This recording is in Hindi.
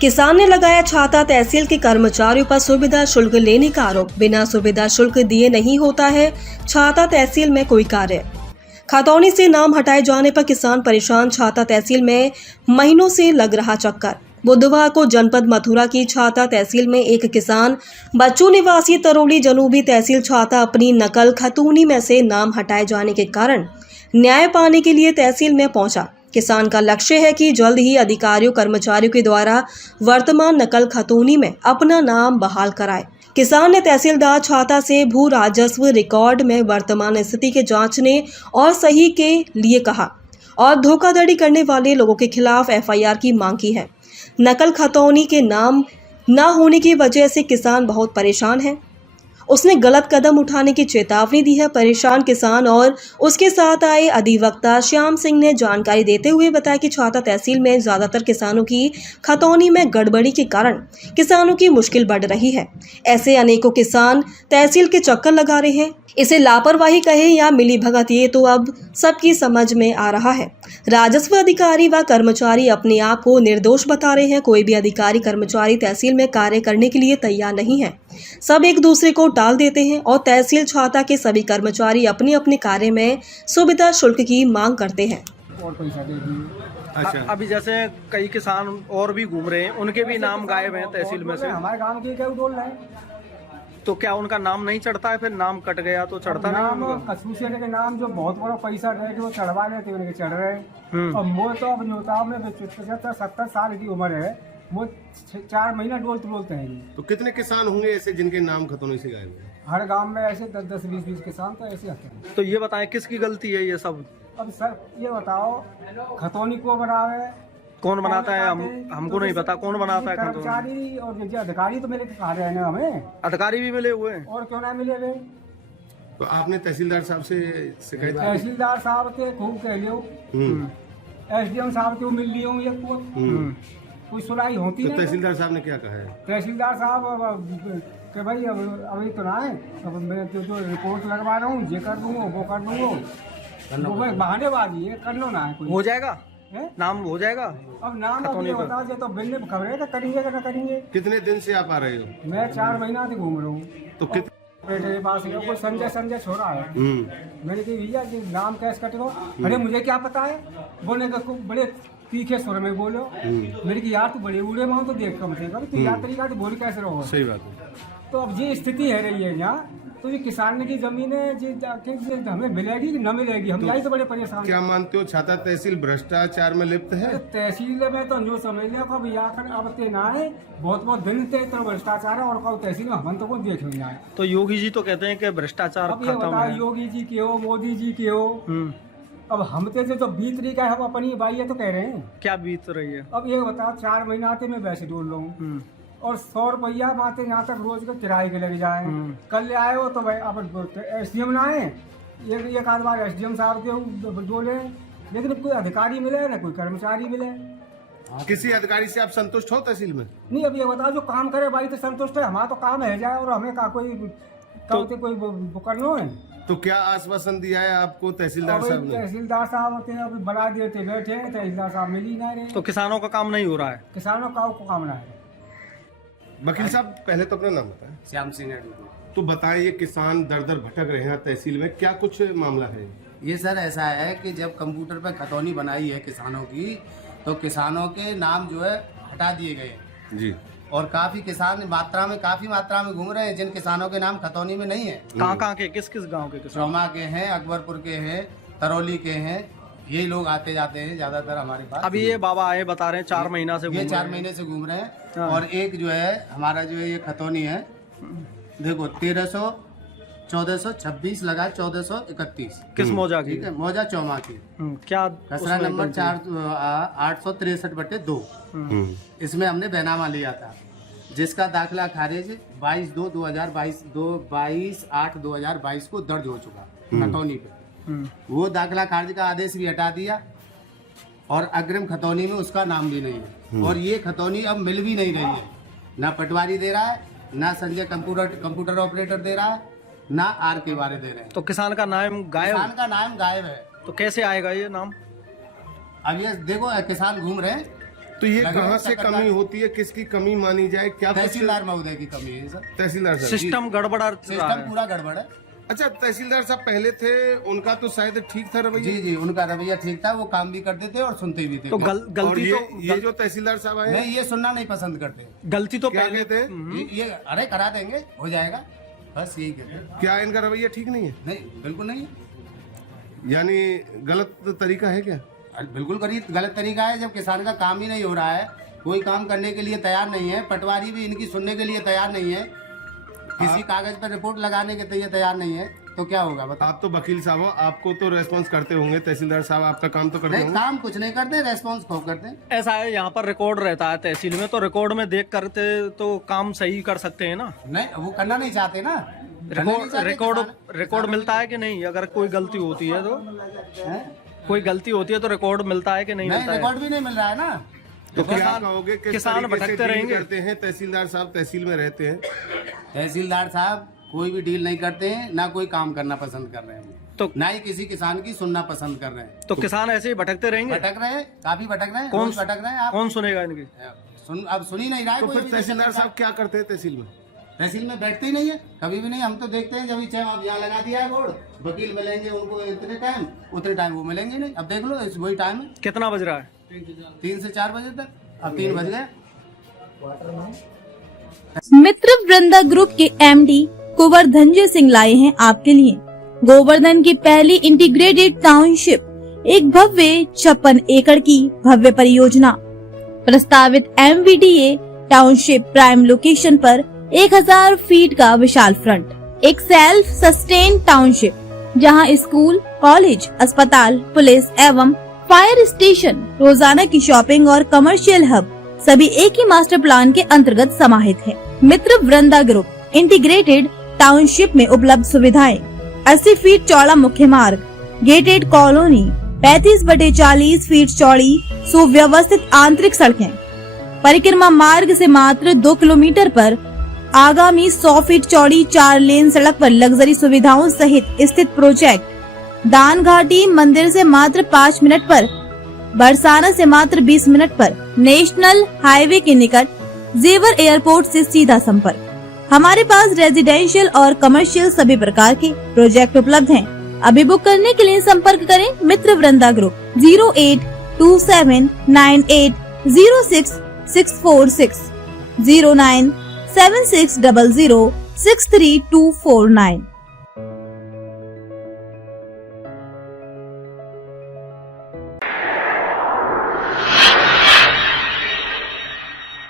किसान ने लगाया छाता, तहसील के कर्मचारियों पर सुविधा शुल्क लेने का आरोप। बिना सुविधा शुल्क दिए नहीं होता है छाता तहसील में कोई कार्य। खतौनी से नाम हटाए जाने पर किसान परेशान, छाता तहसील में महीनों से लग रहा चक्कर। बुधवार को जनपद मथुरा की छाता तहसील में एक किसान बच्चू निवासी तरौली जनूबी तहसील छाता अपनी नकल खतौनी में से नाम हटाए जाने के कारण न्याय पाने के लिए तहसील में पहुंचा। किसान का लक्ष्य है कि जल्द ही अधिकारियों कर्मचारियों के द्वारा वर्तमान नकल खतौनी में अपना नाम बहाल कराए। किसान ने तहसीलदार छाता से भू राजस्व रिकॉर्ड में वर्तमान स्थिति के जांचने और सही के लिए कहा और धोखाधड़ी करने वाले लोगों के खिलाफ एफआईआर की मांग की है। नकल खतौनी के नाम न होने की वजह से किसान बहुत परेशान है। उसने गलत कदम उठाने की चेतावनी दी है। परेशान किसान और उसके साथ आए अधिवक्ता श्याम सिंह ने जानकारी देते हुए बताया कि छाता तहसील में ज्यादातर किसानों की खतौनी में गड़बड़ी के कारण किसानों की मुश्किल बढ़ रही है। ऐसे अनेकों किसान तहसील के चक्कर लगा रहे हैं। इसे लापरवाही कहे या मिलीभगत, ये तो अब सबकी समझ में आ रहा है। राजस्व अधिकारी व कर्मचारी अपने आप को निर्दोष बता रहे हैं। कोई भी अधिकारी कर्मचारी तहसील में कार्य करने के लिए तैयार नहीं है। सब एक दूसरे को टाल देते हैं और तहसील छाता के सभी कर्मचारी अपने अपने कार्य में सुविधा शुल्क की मांग करते हैं। और पैसा दे दिए। अच्छा, अभी जैसे कई किसान और भी घूम रहे हैं, उनके भी नाम गायब हैं तहसील में से। हमारे गांव के क्या बोल रहे हैं, तो क्या उनका नाम नहीं चढ़ता है? फिर नाम कट गया तो चढ़ता नाम नहीं? कसूसिया के नाम जो बहुत बड़ा पैसा रहे कि वो चढ़वा लेते उनके चढ़ रहे। और वो तो अब न्योता में 70 साल की उम्र है, वो 4 महीना डोलते हैं। तो कितने किसान होंगे ऐसे जिनके नाम खतौनी से गायब हैं? हर गांव में ऐसे 10, 20 किसान तो ऐसे आते हैं। तो ये बताएं किसकी गलती है ये सब? अब सर ये बताओ, खतौनी को बनावे, कौन बनाता है? हमको नहीं पता कौन बनाता है खतौनी। कर्मचारी और जो अधिकारी तो मेरे कहा रहे हैं हमें। अधिकारी भी मिले हुए हैं और क्यों ना मिले हुए? तो आपने तहसीलदार साहब से शिकायत की? तहसीलदार साहब के खूब कह लियो, एसडीएम साहब के मिल लियो, ये कोई सुनाई होती तो नहीं। तहसीलदार साहब ने क्या कहा है? तहसीलदार साहब कि भाई अब अभी तो ना है, अब मैं जो रिपोर्ट लगवा रहा हूँ ये कर दूंगा, वो कर दूंगा, वो बहानेबाजी है, कर लो ना है कोई। हो जाएगा है? नाम हो जाएगा। अब नाम अब ये बता दे तो बिल खबर है करेंगे कि ना करेंगे। कितने दिन से आप आ रहे हो? मैं 4 महीना से घूम रहा हूँ। तो बेटे के पास कोई संजय छोड़ा है। मैंने कहा भैया कि नाम कैसे कटेगा? अरे मुझे क्या पता है, बोले का बड़े तीखे स्वर में बोलो। मेरे की यार तू बड़े उड़े माओ तो देख कम से कम तू यार तरीका से बोल कैसे रहो। सही बात है। तो अब ये स्थिति है रही है यहाँ, तो ये किसान की जमीन है जी हमें मिलेगी कि न मिलेगी, हम यही तो बड़े परेशान। क्या मानते हो छाता तहसील भ्रष्टाचार में लिप्त है? तहसील में तो जो समझ लिया अब यहाँ अब ते ना है, बहुत दिन ते तो भ्रष्टाचार है और कब तहसील में हम तो को देख नहीं आए। तो योगी जी तो कहते हैं कि भ्रष्टाचार अब ये बताओ योगी जी के हो, मोदी जी के हो, अब हम तो जो बीत रही है हम अपनी भाई है तो कह रहे हैं क्या बीत रही है। अब ये बताओ 4 महीना आते मैं वैसे डोल रहा हूँ और 100 रुपया माते यहाँ तक रोज के किराए के लग जाए। कल ले आए हो तो भाई अब एसडीएम ना आए, एक आध बार एसडीएम साहब के बोले, लेकिन कोई अधिकारी मिले ना कोई कर्मचारी मिले। किसी अधिकारी से आप संतुष्ट हो तहसील में? नहीं, अब ये बताओ जो काम करे भाई तो संतुष्ट है, हमारा तो काम है जाए और हमें का कोई कोई करना है। तो क्या आश्वासन दिया है आपको तहसीलदार साहब ने? तहसीलदार साहब होते हैं अभी बना देते बैठे हैं, तहसीलदार साहब मिल ही नहीं रहे। तो किसानों का काम नहीं हो रहा है? किसानों का काम ना है। वकील साहब पहले तो अपना नाम बताएं। श्याम सिंह। तो बताएं ये किसान दर दर भटक रहे हैं तहसील में, क्या कुछ मामला है? ये सर ऐसा है कि जब कंप्यूटर पर खतौनी बनाई है किसानों की, तो किसानों के नाम जो है हटा दिए गए जी। और काफी किसान काफी मात्रा में घूम रहे हैं जिन किसानों के नाम खतौनी में नहीं है। कहाँ के, किस किस गाँव के किसान? श्रोमा के हैं, अकबरपुर के हैं, तरौली के हैं, ये लोग आते जाते हैं ज्यादातर हमारे पास। अभी ये बाबा आए बता रहे हैं 4 महीना से ये 4 महीने से घूम रहे हैं। और एक जो है हमारा जो है ये खतौनी है, देखो 1426 लगा 1431। किस मौजा की? ठीक है, मौजा चौमा की। क्या खसरा नंबर 863/2। इसमें हमने बैनामा लिया था, जिसका दाखिला खारिज 22/8/2022 को दर्ज हो चुका खतौनी पे। वो दाखिला खारिज का आदेश भी हटा दिया और अग्रिम खतौनी में उसका नाम भी नहीं है। और ये खतौनी अब मिल भी नहीं रही है, ना पटवारी दे रहा है, ना संजय कंप्यूटर ऑपरेटर दे रहा है, ना आर के बारे दे रहे हैं। तो किसान का नाम गायब? किसान का नाम गायब है। तो कैसे आएगा ये नाम? अब ये देखो किसान घूम रहे हैं, तो ये लगे कहाँ हुए से चक्कर कमी होती है, किसकी कमी मानी जाए, क्या कुछ- तहसीलदार महोदय की कमी है सर। तहसीलदार साहब। सिस्टम गड़बड़ा रहा सिस्टम है। पूरा गड़बड़ है। अच्छा, तहसीलदार साहब पहले थे, उनका तो शायद ठीक था रवैया। जी जी, उनका रवैया ठीक था, वो काम भी करते थे और सुनते भी थे। तो और गलती ये जो तहसीलदार साहब आए नहीं, ये सुनना नहीं पसंद करते। गलती तो क्या पहले कहते हैं, ये अरे करा देंगे, हो जाएगा, बस यही कहते हैं। क्या इनका रवैया ठीक नहीं है, नहीं, बिल्कुल नहीं है। यानी गलत तरीका है क्या? अरे बिल्कुल गलत तरीका है। जब किसान का काम ही नहीं हो रहा है, कोई काम करने के लिए तैयार नहीं है, पटवारी भी इनकी सुनने के लिए तैयार नहीं है, किसी कागज पर रिपोर्ट लगाने के लिए तैयार नहीं है, तो क्या होगा बताओ। आप तो वकील साहब हो, आपको तो रेस्पॉन्स करते होंगे तहसीलदार साहब, आपका काम तो करते नहीं, होंगे। काम कुछ नहीं करते, रेस्पॉन्स खूब करते हैं। ऐसा है, यहाँ पर रिकॉर्ड रहता है तहसील में, तो रिकॉर्ड में देख करते तो काम सही कर सकते हैं ना। नहीं, वो करना नहीं चाहते ना। रिकॉर्ड मिलता है कि नहीं? अगर कोई गलती होती है तो हैं? कोई गलती होती है तो रिकॉर्ड मिलता है कि नहीं नहीं, मिलता है? रिकॉर्ड भी नहीं मिल रहा है ना। तो क्या कहोगे, किस किसान तरीके से भटकते डील रहेंगे? करते हैं तहसीलदार साहब, तहसील में रहते हैं? तहसीलदार साहब कोई भी डील नहीं करते हैं, ना कोई काम करना पसंद कर रहे हैं, तो ना ही किसी किसान की सुनना पसंद कर रहे हैं। तो किसान ऐसे ही भटकते रहेंगे? भटक रहे हैं, काफी भटक रहे हैं, कौन- रोज भटक रहे हैं। आप कौन सुनेगा इनकी? अब सुन ही नहीं रहा है तो कोई फिर भी तहसीलदार साहब क्या करते हैं तहसील में? तहसील में बैठते ही नहीं है, कभी भी नहीं। हम तो देखते हैं जब चाहे आप यहाँ लगा दिया है बोर्ड, वकील मिलेंगे उनको इतने टाइम, उतने टाइम वो मिलेंगे नहीं। अब देख लो, इस वही टाइम है, कितना बज रहा है? 3 से 4 बजे तक। अब 3 बज गए। मित्र वृंदा ग्रुप के एमडी गोवर्धन सिंह लाए हैं आपके लिए गोवर्धन की पहली इंटीग्रेटेड टाउनशिप, एक भव्य 56 एकड़ की भव्य परियोजना। प्रस्तावित MVDA टाउनशिप प्राइम लोकेशन पर 1000 फीट का विशाल फ्रंट, एक सेल्फ सस्टेन टाउनशिप जहां स्कूल, कॉलेज, अस्पताल, पुलिस एवं फायर स्टेशन, रोजाना की शॉपिंग और कमर्शियल हब सभी एक ही मास्टर प्लान के अंतर्गत समाहित है। मित्र वृंदा ग्रुप इंटीग्रेटेड टाउनशिप में उपलब्ध सुविधाएं: 80 फीट चौड़ा मुख्य मार्ग, गेटेड कॉलोनी, 35/40 फीट चौड़ी सुव्यवस्थित आंतरिक सड़कें, परिक्रमा मार्ग से मात्र 2 किलोमीटर पर आगामी 100 फीट चौड़ी 4 लेन सड़क पर लग्जरी सुविधाओं सहित स्थित प्रोजेक्ट, दान घाटी मंदिर से मात्र 5 मिनट पर, बरसाना से मात्र 20 मिनट पर, नेशनल हाईवे के निकट, जेवर एयरपोर्ट से सीधा संपर्क। हमारे पास रेजिडेंशियल और कमर्शियल सभी प्रकार के प्रोजेक्ट उपलब्ध हैं। अभी बुक करने के लिए संपर्क करें मित्र वृंदा ग्रुप 0827980646, 097600632449।